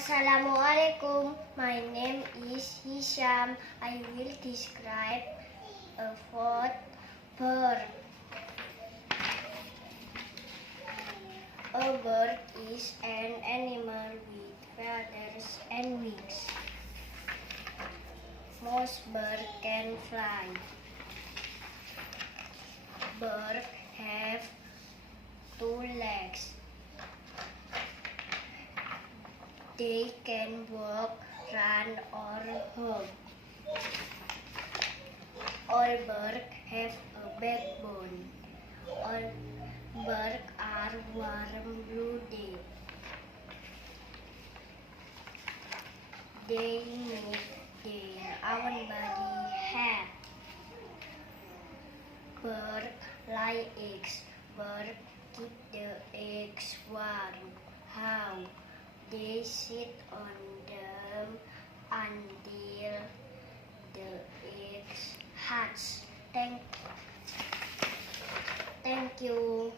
Assalamualaikum. My name is Hisham. I will describe a fourth bird. A bird is an animal with feathers and wings. Most birds can fly. Birds have two legs. They can walk, run, or hop. All birds have a backbone. All birds are warm-blooded. They make their own body hair. Birds lay eggs. Birds keep the eggs warm. How? They sit on them until the eggs hatch. Thank you.